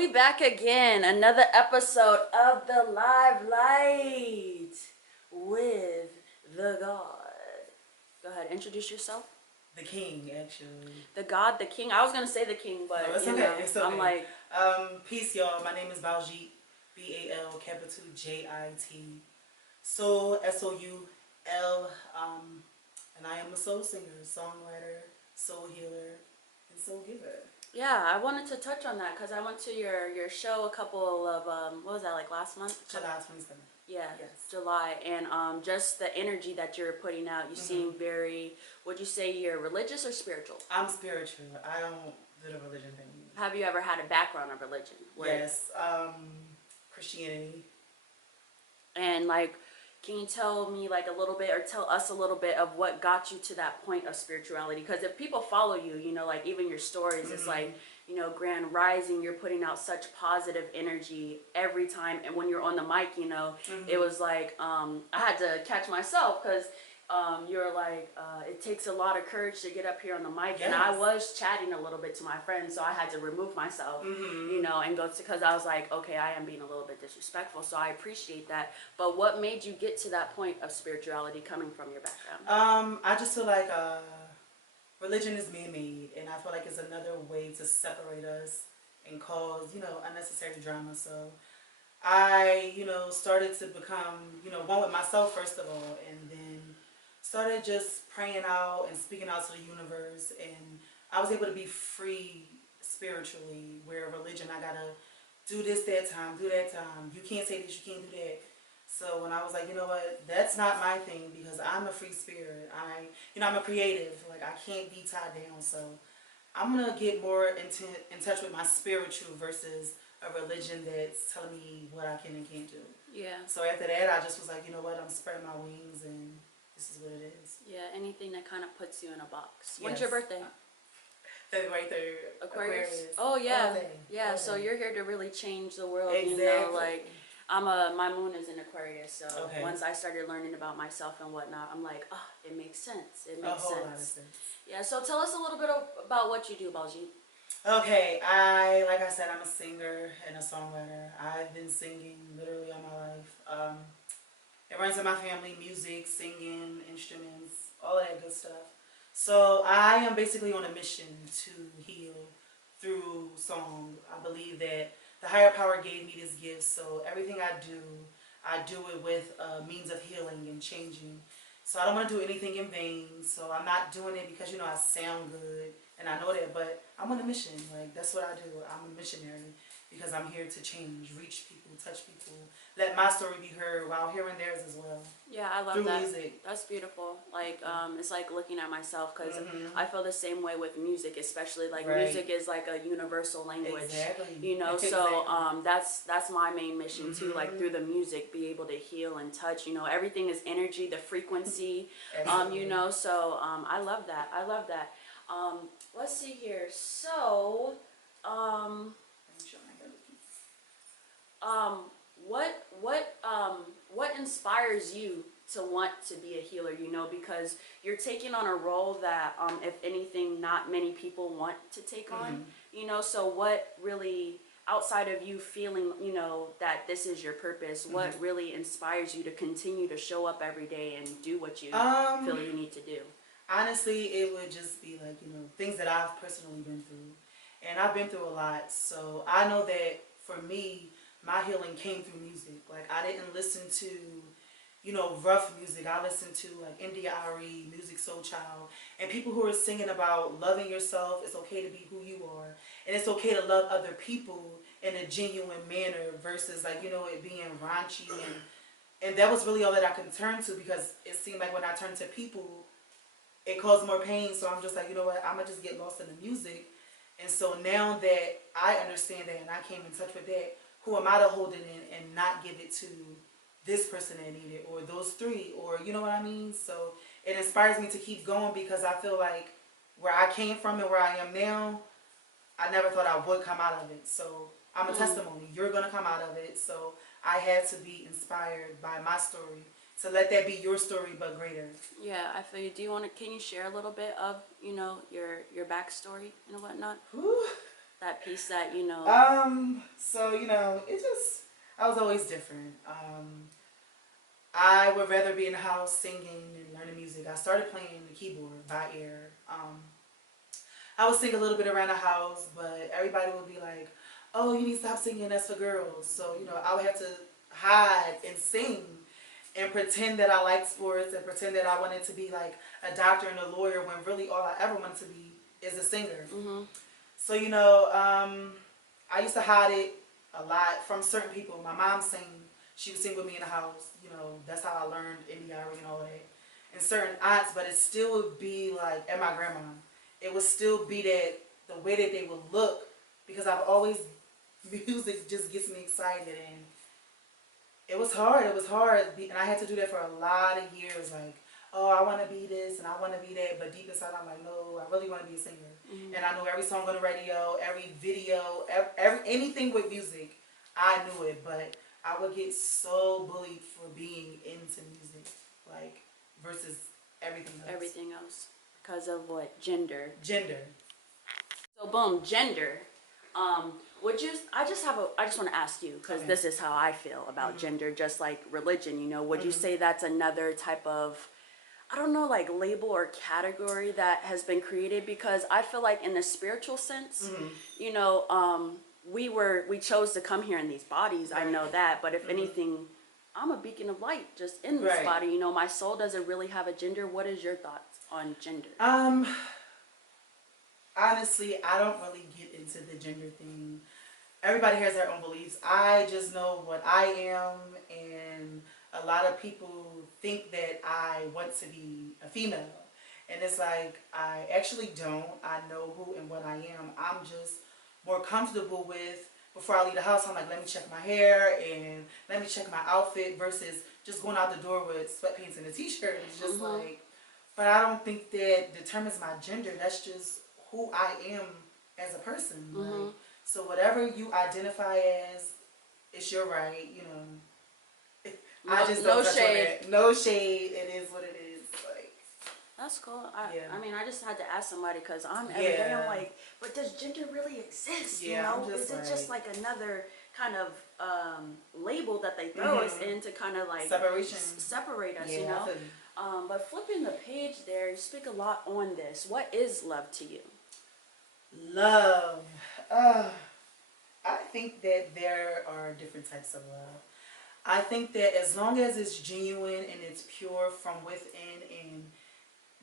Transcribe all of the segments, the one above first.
we back again. Another episode of the Live Light with the God. Go ahead, introduce yourself. The king, actually. The God, the King. I was gonna say the King, but No, it's you okay. know, It's okay. I'm like, Peace, y'all. My name is Baljit. Baljit. Soul, Soul. And I am a soul singer, songwriter, soul healer, and soul giver. yeah, I wanted to touch on that because I went to your show a couple of what was that, like last month? July 27th. Yeah, Yes. July, and just the energy that you're putting out. You seem very. Would you say you're religious or spiritual? I'm spiritual. I don't do the religion thing. Have you ever had a background of religion? Yes. Christianity. And like, can you tell me like a little bit, or tell us a little bit of what got you to that point of spirituality? Because if people follow you, you know, like even your stories, it's like, you know, Grand Rising, you're putting out such positive energy every time. And when you're on the mic, you know, it was like, I had to catch myself because you're like, it takes a lot of courage to get up here on the mic. Yes. And I was chatting a little bit to my friends, so I had to remove myself, you know, and go to, because I was like, okay, I am being a little bit disrespectful, so I appreciate that. But what made you get to that point of spirituality coming from your background? I just feel like religion is man-made, and I feel like it's another way to separate us and cause, you know, unnecessary drama. So I, you know, started to become, you know, one with myself first of all, and then started just praying out and speaking out to the universe, and I was able to be free spiritually, where religion, I gotta do this that time, do that time, you can't say this, you can't do that. So when I was like, you know what, that's not my thing, because I'm a free spirit. I'm a creative. Like, I can't be tied down. So I'm going to get more in touch with my spiritual versus a religion that's telling me what I can and can't do. Yeah. So after that, I just was like, you know what, I'm spreading my wings, and this is what it is. Yeah, anything that kind of puts you in a box. Yes. When's your birthday? February 3rd. Aquarius. Oh yeah. Yeah, All so day. you're here to really change the world, Exactly. you know, like my moon is in Aquarius, so Okay. once I started learning about myself and whatnot, I'm like, oh, it makes sense. It A makes whole lot of sense. sense. Yeah, so tell us a little bit about what you do, Baljit. Okay, like I said, I'm a singer and a songwriter. I've been singing literally all my life. It runs in my family: music, singing, instruments, all of that good stuff. So I am basically on a mission to heal through song. I believe that the higher power gave me this gift, so everything I do it with a means of healing and changing. So I don't want to do anything in vain. So I'm not doing it because, you know, I sound good and I know that, but I'm on a mission. Like, that's what I do. I'm a missionary because I'm here to change, reach people, touch people, let my story be heard while hearing theirs as well. Yeah, I love Through that. music. That's beautiful. Like, it's like looking at myself, because I feel the same way with music, especially like Right. music is like a universal language. Exactly. You know, Exactly. so that's my main mission too. Like through the music, be able to heal and touch. You know, everything is energy, the frequency. You know, so I love that. I love that. Let's see here. So, what inspires you to want to be a healer? You know, because you're taking on a role that, if anything, not many people want to take on. You know, so what really, outside of you feeling, you know, that this is your purpose, what really inspires you to continue to show up every day and do what you feel you need to do? Honestly, it would just be like, you know, things that I've personally been through. And I've been through a lot. So I know that for me, my healing came through music. Like, I didn't listen to, you know, rough music. I listened to like India Ari, Music Soul Child, and people who are singing about loving yourself. It's okay to be who you are. And it's okay to love other people in a genuine manner versus, like, you know, it being raunchy. And that was really all that I could turn to, because it seemed like when I turned to people, it caused more pain. So I'm just like, you know what, I'm going to just get lost in the music. And so now that I understand that and I came in touch with that, who am I to hold it in and not give it to this person that need it, or those three, or you know what I mean? So it inspires me to keep going, because I feel like where I came from and where I am now, I never thought I would come out of it. So I'm a testimony. You're going to come out of it. So I had to be inspired by my story to let that be your story, but greater. Yeah, I feel you. Can you share a little bit of, you know, your backstory and whatnot? Whew. That piece that, So, I was always different. I would rather be in the house singing and learning music. I started playing the keyboard by ear. I would sing a little bit around the house, but everybody would be like, "Oh, you need to stop singing. That's for girls." So, I would have to hide and sing and pretend that I liked sports and pretend that I wanted to be like a doctor and a lawyer when really all I ever wanted to be is a singer. Mm-hmm. So, I used to hide it a lot from certain people. My mom sang. She would sing with me in the house. That's how I learned Indie Irish and all that. And certain aunts, but it still would be like, and my grandma, it would still be that the way that they would look, because I've always, music just gets me excited, and it was hard. It was hard, and I had to do that for a lot of years. Like, oh, I want to be this and I want to be that, but deep inside, I'm like, no, I really want to be a singer. Mm-hmm. And I know every song on the radio, every video, anything with music, I knew it. But I would get so bullied for being into music, like versus everything else. Everything else. Because of what? Gender. Gender. So boom, gender. I just want to ask you, because Okay. this is how I feel about gender, just like religion, would you say that's another type of, I don't know, like label or category that has been created? Because I feel like in the spiritual sense, we chose to come here in these bodies. Right. I know that, but if anything, I'm a beacon of light just in this Right. body. My soul doesn't really have a gender. What is your thoughts on gender? Honestly, I don't really get into the gender thing. Everybody has their own beliefs. I just know what I am, and a lot of people think that I want to be a female. And it's like, I actually don't. I know who and what I am. I'm just more comfortable with, before I leave the house, I'm like, let me check my hair and let me check my outfit, versus just going out the door with sweatpants and a t-shirt. It's just like, but I don't think that determines my gender. That's just who I am as a person. Like, so whatever you identify as, it's your right, I just don't touch on that. No shade. It is what it is. Like, That's cool. Yeah. I mean, I just had to ask somebody, because every day I'm like, but does gender really exist? Yeah, I'm just Is it just like another kind of label that they throw us in to kind of like separation. separate us, Yeah, I feel you. But flipping the page there, you speak a lot on this. What is love to you? Love. I think that there are different types of love. I think that as long as it's genuine and it's pure from within, and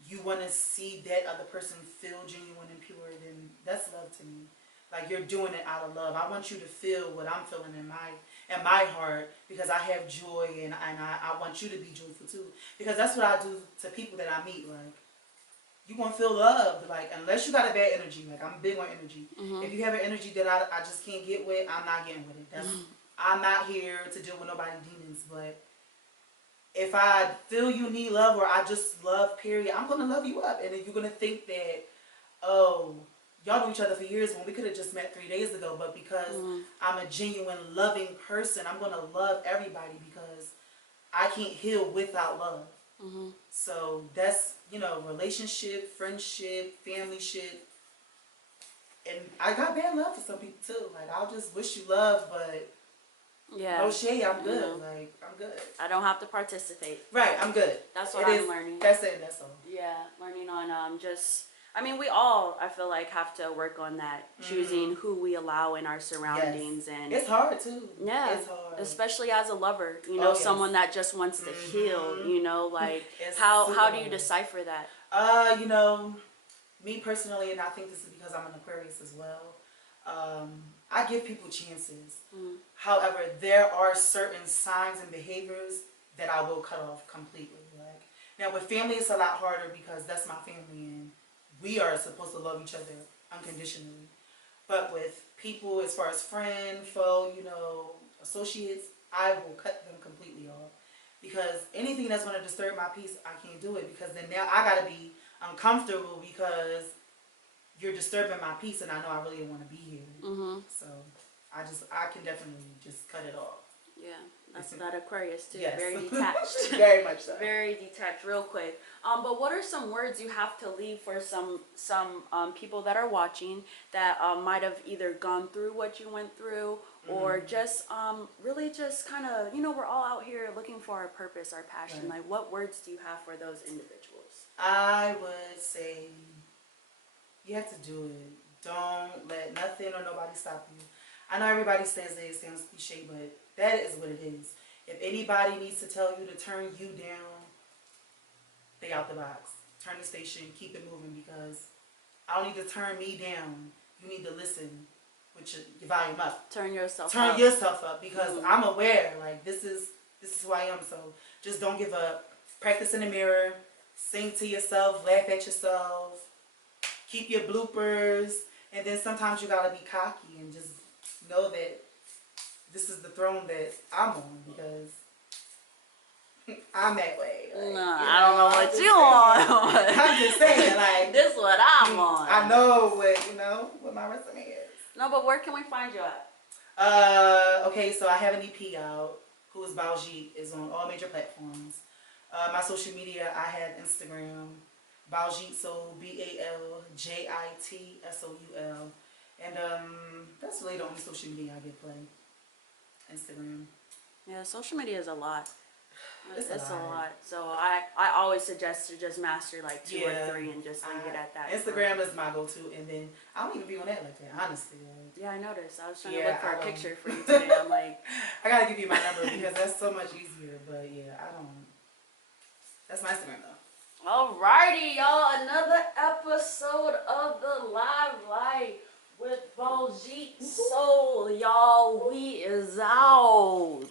you want to see that other person feel genuine and pure, then that's love to me. Like, you're doing it out of love. I want you to feel what I'm feeling in my heart, because I have joy, and I want you to be joyful too. Because that's what I do to people that I meet. Like, you gonna feel loved, like, unless you got a bad energy. Like, I'm big on energy. If you have an energy that I just can't get with, I'm not getting with it. That's I'm not here to deal with nobody's demons. But if I feel you need love, or I just love, period, I'm gonna love you up. And then you're gonna think that, oh, y'all knew each other for years when we could have just met 3 days ago. But because I'm a genuine, loving person, I'm gonna love everybody, because I can't heal without love. So that's, relationship, friendship, family shit. And I got bad love for some people too. Like, I'll just wish you love, but no shade, I'm good. Like, I'm good. I don't have to participate. Right, I'm good. That's what I'm learning. That's it, that's all. Yeah, learning on we all, I feel like, have to work on that, choosing who we allow in our surroundings. And it's hard too. Yeah, it's hard. especially as a lover, someone that just wants to heal, like, how do you decipher that? Me personally, and I think this is because I'm an Aquarius as well, I give people chances. However, there are certain signs and behaviors that I will cut off completely. Like, now with family, it's a lot harder, because that's my family, and we are supposed to love each other unconditionally. But with people, as far as friend, foe, associates, I will cut them completely off. Because anything that's going to disturb my peace, I can't do it. Because then now I got to be uncomfortable, because you're disturbing my peace, and I know I really want to be here. So I can definitely just cut it off. Yeah, That's that Aquarius too. Yes. Very detached. Very much so. Very detached. Real quick. But what are some words you have to leave for some people that are watching that might have either gone through what you went through, or just really just kind of, we're all out here looking for our purpose, our passion. Right. Like, what words do you have for those individuals? I would say you have to do it. Don't let nothing or nobody stop you. I know everybody says that it sounds cliche, but that is what it is. If anybody needs to tell you to turn you down, they out the box. Turn the station, keep it moving, because I don't need to turn me down. You need to listen with your volume up. Turn yourself Turn up. yourself up, because I'm aware, like, this is who I am. So just don't give up. Practice in the mirror. Sing to yourself. Laugh at yourself. Keep your bloopers. And then sometimes you gotta be cocky and just know that this is the throne that I'm on, because I'm that way. Like, I don't know what you on. I'm just saying, like, This is what I'm on. I know what my resume is. No, but where can we find you at? Okay, so I have an EP out, who is Baljit, is on all major platforms. My social media, I have Instagram, Baljit, so BALJITSOUL. And that's really the only social media I get play. Instagram. Yeah, social media is a lot. It's It's a a lot. lot. So I always suggest to just master like two or Yeah, three and just leave it at that. Instagram is my go-to, and then I don't even be on that like that, honestly. Like, Yeah, I noticed. I was trying to Yeah, look for I a don't. picture for you today. I'm like, I gotta give you my number because that's so much easier. But yeah, I don't. That's my Instagram though. alrighty, y'all. Another episode of the Live Life with Baljit Soul, y'all. We is out.